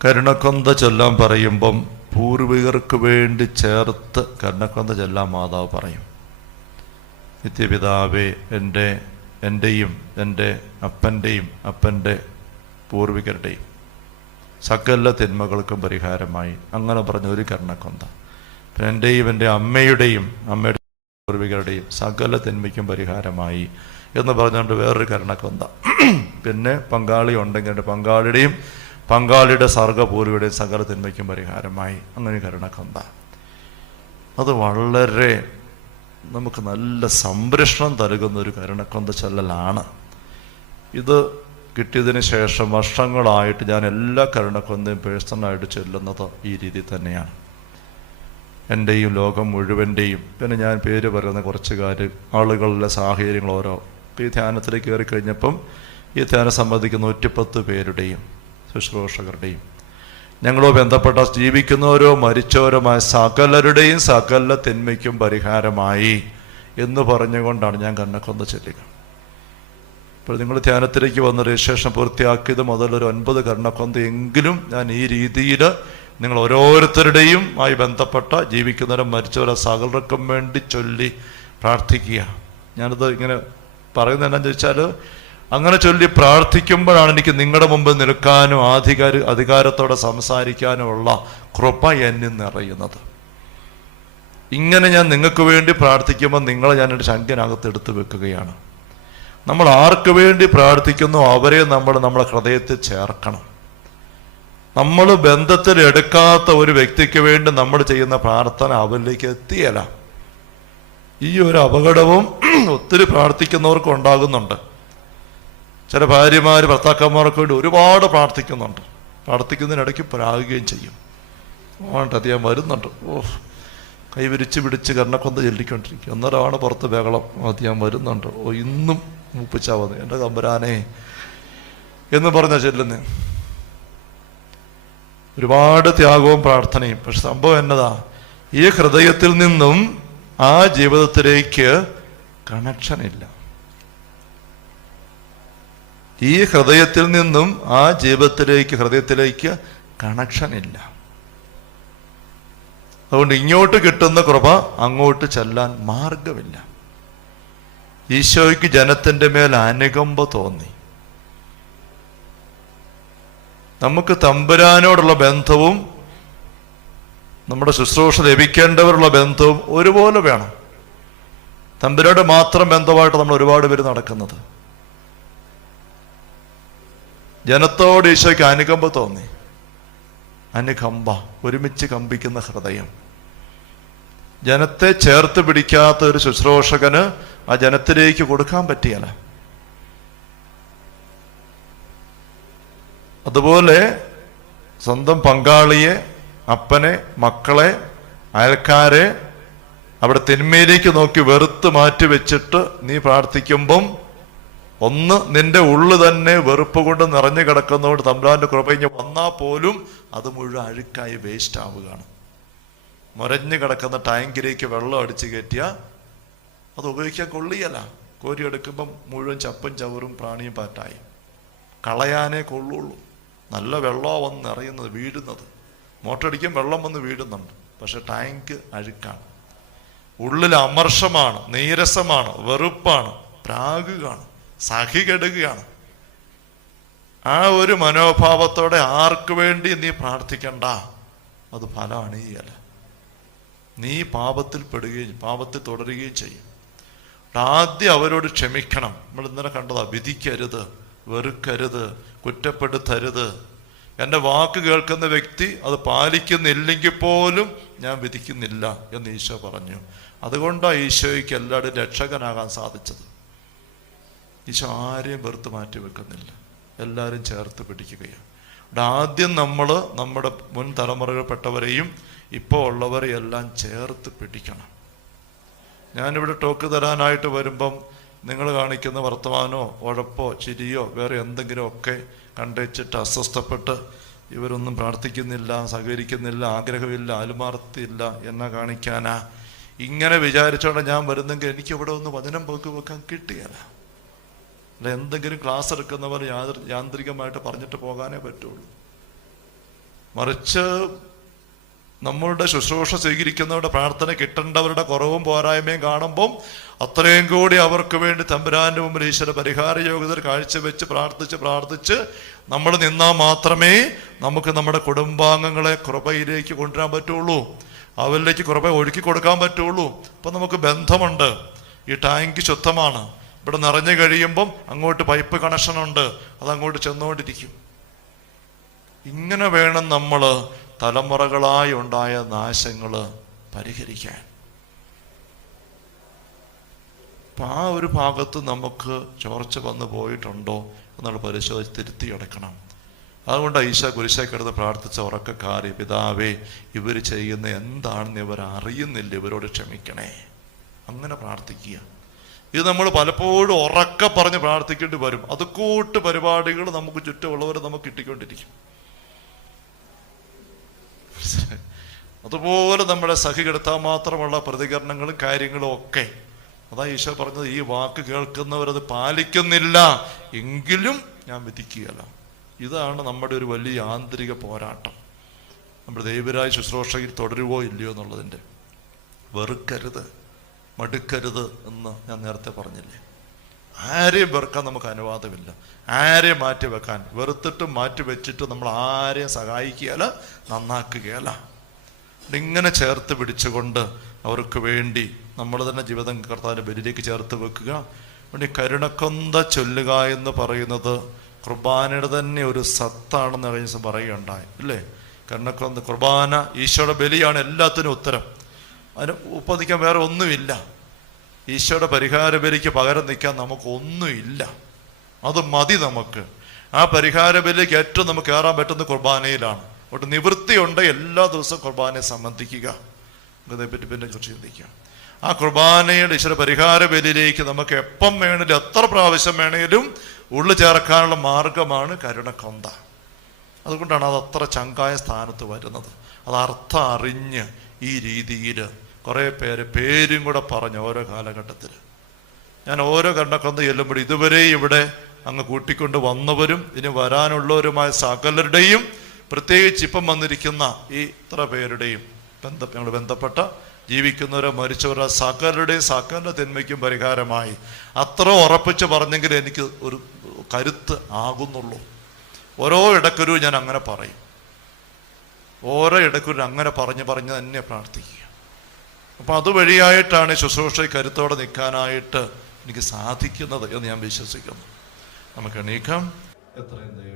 കരുണക്കൊന്ത ചൊല്ലാൻ പറയുമ്പം പൂർവികർക്ക് വേണ്ടി ചേർത്ത് കരുണക്കൊന്ത ചൊല്ലാൻ മാതാവ് പറയും. നിത്യപിതാവേ എന്റെ എന്റെയും എന്റെ അപ്പന്റെയും അപ്പന്റെ പൂർവികരുടെയും സകല തിന്മകൾക്കും പരിഹാരമായി. അങ്ങനെ പറഞ്ഞ ഒരു കരുണക്കൊന്ത. പിന്നെ എന്റെയും എന്റെ അമ്മയുടെയും അമ്മയുടെ പൂർവികരുടെയും സകല തിന്മയ്ക്കും പരിഹാരമായി എന്ന് പറഞ്ഞുകൊണ്ട് വേറൊരു കരുണക്കൊന്ത. പിന്നെ പങ്കാളി ഉണ്ടെങ്കിൽ എന്റെ പങ്കാളിയുടെയും പങ്കാളിയുടെ സർഗപൂർവിയുടെയും സകല തിന്മയ്ക്കും പരിഹാരമായി. അങ്ങനെ കരുണക്കന്ത അത് വളരെ നമുക്ക് നല്ല സംരക്ഷണം നൽകുന്ന ഒരു കരുണക്കൊന്ത ചൊല്ലലാണ്. ഇത് കിട്ടിയതിന് ശേഷം വർഷങ്ങളായിട്ട് ഞാൻ എല്ലാ കരുണക്കൊന്തയും പേഴ്സണലായിട്ട് ചൊല്ലുന്നത് ഈ രീതി തന്നെയാണ്. എന്റെയും ലോകം മുഴുവന്റെയും പിന്നെ ഞാൻ പേര് പറയുന്ന കുറച്ച് കാര്യം ആളുകളിലെ സാഹചര്യങ്ങൾ ഓരോ. ഈ ധ്യാനത്തിലേക്ക് കയറി കഴിഞ്ഞപ്പം ഈ ധ്യാനം സംബന്ധിക്കുന്ന നൂറ്റിപ്പത്ത് പേരുടെയും ശുശ്രൂഷകരുടെയും. ഞങ്ങളോ ബന്ധപ്പെട്ട ജീവിക്കുന്നവരോ മരിച്ചവരുമായ സകലരുടെയും സകല തിന്മയ്ക്കും പരിഹാരമായി എന്ന് പറഞ്ഞുകൊണ്ടാണ് ഞാൻ കണ്ണക്കൊന്ന് ചെല്ലുക. ഇപ്പോൾ നിങ്ങൾ ധ്യാനത്തിലേക്ക് വന്ന് രജിസ്ട്രേഷൻ പൂർത്തിയാക്കിയത് മുതലൊരു ഒൻപത് കർണക്കൊന്ത എങ്കിലും ഞാൻ ഈ രീതിയിൽ നിങ്ങൾ ഓരോരുത്തരുടെയും ആയി ബന്ധപ്പെട്ട ജീവിക്കുന്നവരും മരിച്ചവരെ സകലർക്കും വേണ്ടി ചൊല്ലി പ്രാർത്ഥിക്കുക. ഞാനത് ഇങ്ങനെ പറയുന്നത് ചോദിച്ചാൽ അങ്ങനെ ചൊല്ലി പ്രാർത്ഥിക്കുമ്പോഴാണ് എനിക്ക് നിങ്ങളുടെ മുമ്പിൽ നിൽക്കാനും ആധികാര അധികാരത്തോടെ സംസാരിക്കാനും ഉള്ള കൃപ എന്നിൽ നിറയുന്നത്. ഇങ്ങനെ ഞാൻ നിങ്ങൾക്ക് വേണ്ടി പ്രാർത്ഥിക്കുമ്പോൾ നിങ്ങളെ ഞാൻ എന്റെ ശങ്കനകത്ത് എടുത്തു വെക്കുകയാണ്. നമ്മൾ ആർക്ക് വേണ്ടി പ്രാർത്ഥിക്കുന്നു അവരെ നമ്മൾ നമ്മുടെ ഹൃദയത്തിൽ ചേർക്കണം. നമ്മൾ ബന്ധത്തിൽ എടുക്കാത്ത ഒരു വ്യക്തിക്ക് വേണ്ടി നമ്മൾ ചെയ്യുന്ന പ്രാർത്ഥന അവരിലേക്ക് എത്തിയല്ല. ഈ ഒരു അപകടവും ഒത്തിരി പ്രാർത്ഥിക്കുന്നവർക്ക് ഉണ്ടാകുന്നുണ്ട്. ചില ഭാര്യമാർ ഭർത്താക്കന്മാർക്ക് വേണ്ടി ഒരുപാട് പ്രാർത്ഥിക്കുന്നുണ്ട്. പ്രാർത്ഥിക്കുന്നതിനിടയ്ക്ക് പ്രാകുകയും ചെയ്യും. ഓണ്ട് അധികം വരുന്നുണ്ട്. ഓ കൈവിരിച്ച് പിടിച്ച് കർണക്കൊന്ത ചൊല്ലിക്കൊണ്ടിരിക്കും. അന്നേരമാണ് പുറത്ത് ബഹളം. അധികം വരുന്നുണ്ട്. ഓ ഇന്നും മൂപ്പിച്ചാൽ മതി എന്റെ കമ്പരാനെ എന്ന് പറഞ്ഞാൽ ചെല്ലുന്നേ. ഒരുപാട് ത്യാഗവും പ്രാർത്ഥനയും. പക്ഷെ സംഭവം എന്നതാ ഈ ഹൃദയത്തിൽ നിന്നും ആ ജീവിതത്തിലേക്ക് കണക്ഷൻ ഇല്ല. ഈ ഹൃദയത്തിൽ നിന്നും ആ ജീവിതത്തിലേക്ക് ഹൃദയത്തിലേക്ക് കണക്ഷൻ ഇല്ല. അതുകൊണ്ട് ഇങ്ങോട്ട് കിട്ടുന്ന കൃപ അങ്ങോട്ട് ചെല്ലാൻ മാർഗമില്ല. ഈശോയ്ക്ക് ജനത്തിന്റെ മേൽ അനുകമ്പ തോന്നി. നമുക്ക് തമ്പുരാനോടുള്ള ബന്ധവും നമ്മുടെ ശുശ്രൂഷ ലഭിക്കേണ്ടവരുള്ള ബന്ധവും ഒരുപോലെ വേണം. തമ്പുരോട് മാത്രം ബന്ധമായിട്ട് നമ്മൾ ഒരുപാട് പേര് നടക്കുന്നത്. ജനത്തോട് ഈശോയ്ക്ക് അനുകമ്പ തോന്നി. അനുകമ്പ ഒരുമിച്ച് കമ്പിക്കുന്ന ഹൃദയം. ജനത്തെ ചേർത്ത് പിടിക്കാത്ത ഒരു ശുശ്രൂഷകന് ആ ജനത്തിലേക്ക് കൊടുക്കാൻ പറ്റിയല്ല. അതുപോലെ സ്വന്തം പങ്കാളിയെ അപ്പനെ മക്കളെ അയൽക്കാരെ അവിടെ തിന്മയിലേക്ക് നോക്കി വെറുത്ത് മാറ്റി വെച്ചിട്ട് നീ പ്രാർത്ഥിക്കുമ്പം ഒന്ന് നിന്റെ ഉള്ളു തന്നെ വെറുപ്പ് കൊണ്ട് നിറഞ്ഞു കിടക്കുന്നതുകൊണ്ട് തമ്പുരാന്റെ കൃപഞ്ഞ് വന്നാൽ പോലും അത് മുഴുവൻ അഴുക്കായി വേസ്റ്റ് ആവുകയാണ്. മുരഞ്ഞു കിടക്കുന്ന ടാങ്കിലേക്ക് വെള്ളം അടിച്ചു കയറ്റിയ അത് ഉപയോഗിക്കാൻ കൊള്ളിയല്ല. കോരിയെടുക്കുമ്പം മുഴുവൻ ചപ്പും ചവറും പ്രാണിയും പാറ്റായി. കളയാനേ കൊള്ളുള്ളൂ. നല്ല വെള്ളമാണ് വന്ന് നിറയുന്നത് വീഴുന്നത്. മോട്ടടിക്കും വെള്ളം വന്ന് വീഴുന്നുണ്ട്. പക്ഷെ ടാങ്ക് അഴുക്കാണ്. ഉള്ളിൽ അമർഷമാണ് നീരസമാണ് വെറുപ്പാണ് പ്രാകുകയാണ് സഹി കെടുകയാണ്. ആ ഒരു മനോഭാവത്തോടെ ആർക്കു വേണ്ടി നീ പ്രാർത്ഥിക്കണ്ട? അത് ഫലം അണിയല്ല നീ പാപത്തിൽ പെടുകയും പാപത്തിൽ തുടരുകയും ചെയ്യും. ആദ്യം അവരോട് ക്ഷമിക്കണം. നമ്മൾ ഇന്നലെ കണ്ടതാ വിധിക്കരുത് വെറുക്കരുത് കുറ്റപ്പെടുത്തരുത്. എന്റെ വാക്ക് കേൾക്കുന്ന വ്യക്തി അത് പാലിക്കുന്നില്ലെങ്കിൽ പോലും ഞാൻ വിധിക്കുന്നില്ല എന്ന് ഈശോ പറഞ്ഞു. അതുകൊണ്ടാണ് ഈശോയ്ക്ക് എല്ലാവരും രക്ഷകനാകാൻ സാധിച്ചത്. ഈശോ ആരെയും വെറുത്ത് മാറ്റി വെക്കുന്നില്ല. എല്ലാവരും ചേർത്ത് പിടിക്കുകയാണ്. അവിടെ ആദ്യം നമ്മൾ നമ്മുടെ മുൻ തലമുറയിൽപ്പെട്ടവരെയും ഇപ്പോൾ ഉള്ളവരെയും എല്ലാം ചേർത്ത് പിടിക്കണം. ഞാനിവിടെ ടോക്ക് തരാനായിട്ട് വരുമ്പം നിങ്ങൾ കാണിക്കുന്ന വർത്തമാനമോ ഉഴപ്പോ ചിരിയോ വേറെ എന്തെങ്കിലും ഒക്കെ കണ്ടുവച്ചിട്ട് അസ്വസ്ഥപ്പെട്ട് ഇവരൊന്നും പ്രാർത്ഥിക്കുന്നില്ല സഹകരിക്കുന്നില്ല ആഗ്രഹമില്ല ആലുമാർത്തിയില്ല എന്ന കാണിക്കാനാ? ഇങ്ങനെ വിചാരിച്ചോണ്ട് ഞാൻ വരുന്നെങ്കിൽ എനിക്കിവിടെ ഒന്ന് വചനം പോക്ക് വെക്കാൻ കിട്ടിയല്ല അല്ല എന്തെങ്കിലും ക്ലാസ് എടുക്കുന്നവർ യാന്ത്രികമായിട്ട് പറഞ്ഞിട്ട് പോകാനേ പറ്റുള്ളൂ. മറിച്ച് നമ്മളുടെ ശുശ്രൂഷ സ്വീകരിക്കുന്നവരുടെ പ്രാർത്ഥന കിട്ടേണ്ടവരുടെ കുറവും പോരായ്മയും കാണുമ്പം അത്രയും കൂടി അവർക്ക് വേണ്ടി തമ്പുരാന്റെ മുമ്പിൽ ഈശ്വര പരിഹാര യോഗ്യത കാഴ്ചവെച്ച് പ്രാർത്ഥിച്ച് പ്രാർത്ഥിച്ച് നമ്മൾ നിന്നാൽ മാത്രമേ നമുക്ക് നമ്മുടെ കുടുംബാംഗങ്ങളെ കൃപയിലേക്ക് കൊണ്ടുവരാൻ പറ്റുള്ളൂ. അവരിലേക്ക് കൃപ ഒഴുക്കി കൊടുക്കാൻ പറ്റുള്ളൂ. അപ്പം നമുക്ക് ബന്ധമുണ്ട്. ഈ ടാങ്ക് ശുദ്ധമാണ്. ഇവിടെ നിറഞ്ഞു കഴിയുമ്പം അങ്ങോട്ട് പൈപ്പ് കണക്ഷൻ ഉണ്ട്. അത് അങ്ങോട്ട് ചെന്നുകൊണ്ടിരിക്കും. ഇങ്ങനെ വേണം നമ്മൾ തലമുറകളായി ഉണ്ടായ നാശങ്ങൾ പരിഹരിക്കാൻ. അപ്പം ആ ഒരു ഭാഗത്ത് നമുക്ക് ചോർച്ച വന്നു പോയിട്ടുണ്ടോ എന്നുള്ള പരിശോധിച്ച് തിരുത്തി അടക്കണം അതുകൊണ്ട് ഈശ കുരിശേക്കടുത്ത് പ്രാർത്ഥിച്ച ഉറക്കക്കാരി പിതാവേ ഇവർ ചെയ്യുന്ന എന്താണെന്ന് ഇവർ അറിയുന്നില്ല ഇവരോട് ക്ഷമിക്കണേ. അങ്ങനെ പ്രാർത്ഥിക്കുക. ഇത് നമ്മൾ പലപ്പോഴും ഉറക്കെ പറഞ്ഞ് പ്രാർത്ഥിക്കേണ്ടി വരും. അത് കൂട്ട് പരിപാടികൾ നമുക്ക് ചുറ്റുമുള്ളവർ നമുക്ക് കിട്ടിക്കൊണ്ടിരിക്കും. അതുപോലെ നമ്മുടെ സഖി കിടത്താൻ മാത്രമുള്ള പ്രതികരണങ്ങളും കാര്യങ്ങളും ഒക്കെ. അതാ ഈശോ പറഞ്ഞത് ഈ വാക്ക് കേൾക്കുന്നവരത് പാലിക്കുന്നില്ല എങ്കിലും ഞാൻ വിധിക്കുകയല്ല. ഇതാണ് നമ്മുടെ ഒരു വലിയ ആന്തരിക പോരാട്ടം. നമ്മുടെ ദൈവരായ ശുശ്രൂഷയിൽ തുടരുവോ ഇല്ലയോ എന്നുള്ളതിന്റെ വെറുക്കരുത്. മടുക്കരുത് എന്ന് ഞാൻ നേരത്തെ പറഞ്ഞില്ലേ? ആരെയും വെറുക്കാൻ നമുക്ക് അനുവാദമില്ല. ആരെയും മാറ്റി വെക്കാൻ വെറുത്തിട്ട് മാറ്റി വെച്ചിട്ട് നമ്മൾ ആരെയും സഹായിക്കുകയല്ല നന്നാക്കുകയല്ല. ഇങ്ങനെ ചേർത്ത് പിടിച്ചുകൊണ്ട് അവർക്ക് വേണ്ടി നമ്മൾ തന്നെ ജീവിതം കർത്താവിന്റെ ബലിയിലേക്ക് ചേർത്ത് വെക്കുക. വേണ്ടി കരുണക്കൊന്ത ചൊല്ലുക എന്ന് പറയുന്നത് കുർബാനയുടെ തന്നെ ഒരു സത്താണെന്ന് കഴിഞ്ഞ പറയുകയുണ്ടായി ഇല്ലേ കരുണക്കൊന്ത കുർബാന ഈശോയുടെ ബലിയാണ് എല്ലാത്തിനും ഉത്തരം. അതിന് ഉപ്പതിക്കാൻ വേറെ ഒന്നുമില്ല. ഈശോയുടെ പരിഹാര ബലിക്ക് പകരം നിൽക്കാൻ നമുക്കൊന്നുമില്ല അത് മതി നമുക്ക്. ആ പരിഹാര ബലിക്ക് ഏറ്റവും നമുക്ക് കയറാൻ പറ്റുന്ന കുർബാനയിലാണ്. അതുകൊണ്ട് നിവൃത്തിയുണ്ട് എല്ലാ ദിവസവും കുർബാനയെ സംബന്ധിക്കുക. അതേപ്പറ്റി പിന്നെ കുറിച്ച് ചിന്തിക്കുക ആ കുർബാനയുടെ ഈശ്വര പരിഹാര ബലിയിലേക്ക് നമുക്ക് എപ്പം വേണേലും എത്ര പ്രാവശ്യം വേണേലും ഉള്ളു ചേർക്കാനുള്ള മാർഗമാണ് കരുണക്കൊന്ത. അതുകൊണ്ടാണ് അത് അത്ര ചങ്കായ സ്ഥാനത്ത് വരുന്നത്. അത് അർത്ഥം അറിഞ്ഞ് ഈ രീതിയിൽ കുറേ പേര് പേരും കൂടെ പറഞ്ഞു ഓരോ കാലഘട്ടത്തിൽ. ഞാൻ ഓരോ കണ്ടക്കൊന്ന് ചെല്ലുമ്പോൾ ഇതുവരെ ഇവിടെ അങ്ങ് കൂട്ടിക്കൊണ്ട് വന്നവരും ഇനി വരാനുള്ളവരുമായ സകലരുടെയും പ്രത്യേകിച്ച് ഇപ്പം വന്നിരിക്കുന്ന ഈ ഇത്ര പേരുടെയും ബന്ധ ഞങ്ങൾ ബന്ധപ്പെട്ട ജീവിക്കുന്നവരോ മരിച്ചവരോ സകലരുടെയും സകല തിന്മയ്ക്കും പരിഹാരമായി. അത്ര ഉറപ്പിച്ച് പറഞ്ഞെങ്കിൽ എനിക്ക് ഒരു കരുത്ത് ആകുന്നുള്ളൂ. ഓരോ ഇടക്കൊരു ഞാൻ അങ്ങനെ പറയും. ഓരോ ഇടക്കൊരു അങ്ങനെ പറഞ്ഞ് പറഞ്ഞ് തന്നെ പ്രാർത്ഥിക്കുക. അപ്പം അതുവഴിയായിട്ടാണ് ശുശ്രൂഷ കരുത്തോടെ നിൽക്കാനായിട്ട് എനിക്ക് സാധിക്കുന്നത് എന്ന് ഞാൻ വിശ്വസിക്കുന്നു. നമുക്ക് എണീക്കാം. എത്രയും